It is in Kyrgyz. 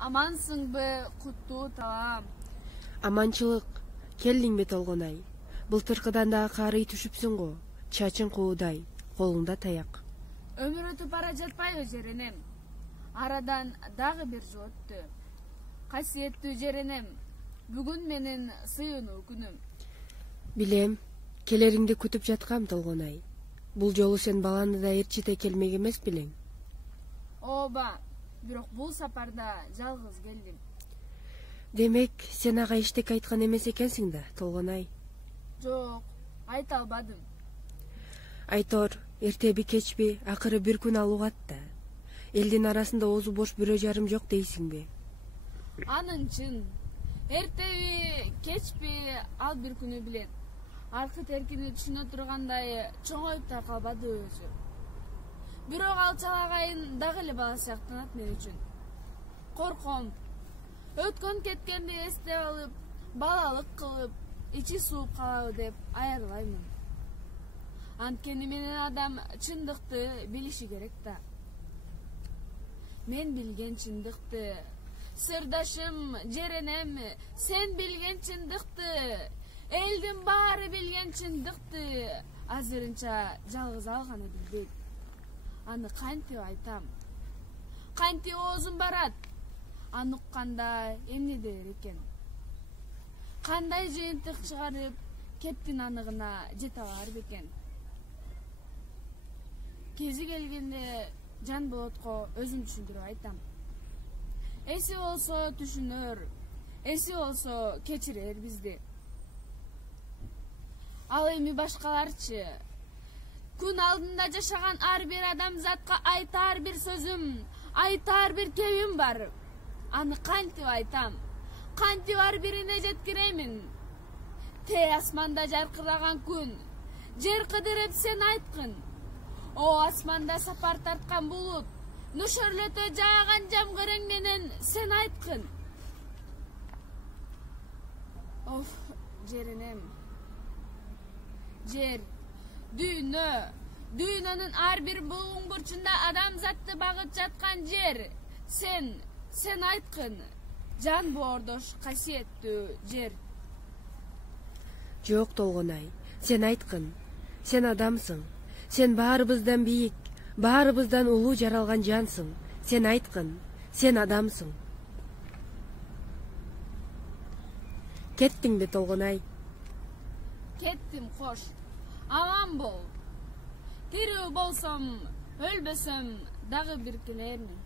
Амансыңбы, куттуу таам? Аманчылык. Келдиңби Толгонай? Былтыркыдан дагы карый түшүпсүң го. Чачың куудай, колуңда таяк. Өмүр өтүп бара жатпайбы жеренем? Арадан дагы бир жыл өттү. Касиеттүү жеренем, бүгүн менин сыйынуу күнүм. Билем, келериңди күтүп жаткам Толгонай. Бул жолу сен баланы да ээрчите келмек эмес белең? Ооба, бирок бул сапарда жалгыз келдим. Демек, сен ага эчтеке айткан эмес экенсиң да, Толгонай? Жок, айта албадым. Айтор, эртеби кечпи, акыры бир күн алугат да. Элдин арасында оозу бош бирөө жарым жок дейсиңби? Анын чын. Эртеби, кечпи, ал бир күнү билет. Аркы теркини түшүнө тургандай чоңоюп да калбады өзү. Бирок ал чалагайын дагы эле бала сыяктанат мен үчүн. Корком. Өткөн кеткенди эстеп алып, балалык кылып, ичи сууп калабы деп аябайлаймын. Анткени менен адам чындыкты билиши керек да. Мен билген чындыкты, сырдашым, жеренем, сен билген чындыкты, элдин баары билген чындыкты, азырынча жалгыз ал гана билбейт. Аны кантип айтам? Кантип оозум барат? Аны укканда эмне дер экен? Кандай жыйынтык чыгарып, кептин аныгына жете алар бекен? Кези келгенде Жан Болотко өзүм түшүндүрүп айтам. Эси болсо түшүнөр, эси болсо кечирер бизди. Ал эми башкаларчы? Күн алдында жашаган ар бир адамзатка айтаар бир сөзүм, айтаар бир кебим бар. Аны кантип айтам? Кантип ар бирине жеткиремин? Те асманда жаркыраган күн, жер кыдырып сен айткын. О асманда сапар тарткан булут, нөшөрлөтө жааган жамгырың менен сен айткын. Оф, жеренем. Жер, дүйнө, дүйнөнүн ар бир булуң бурчунда адамзатты багып жаткан жер. Сен айткын. Жан боордош касиеттүү жер. Жок Толгонай, сен айткын. Сен адамсың. Сен баарыбыздан бийик, баарыбыздан улуу жаралган жансың. Сен айткын. Сен адамсың. Кеттиңби Толгонай? Кеттим, кош. Аман бол. Тирүү болсом, өлбөсөм, дагы бир келермин.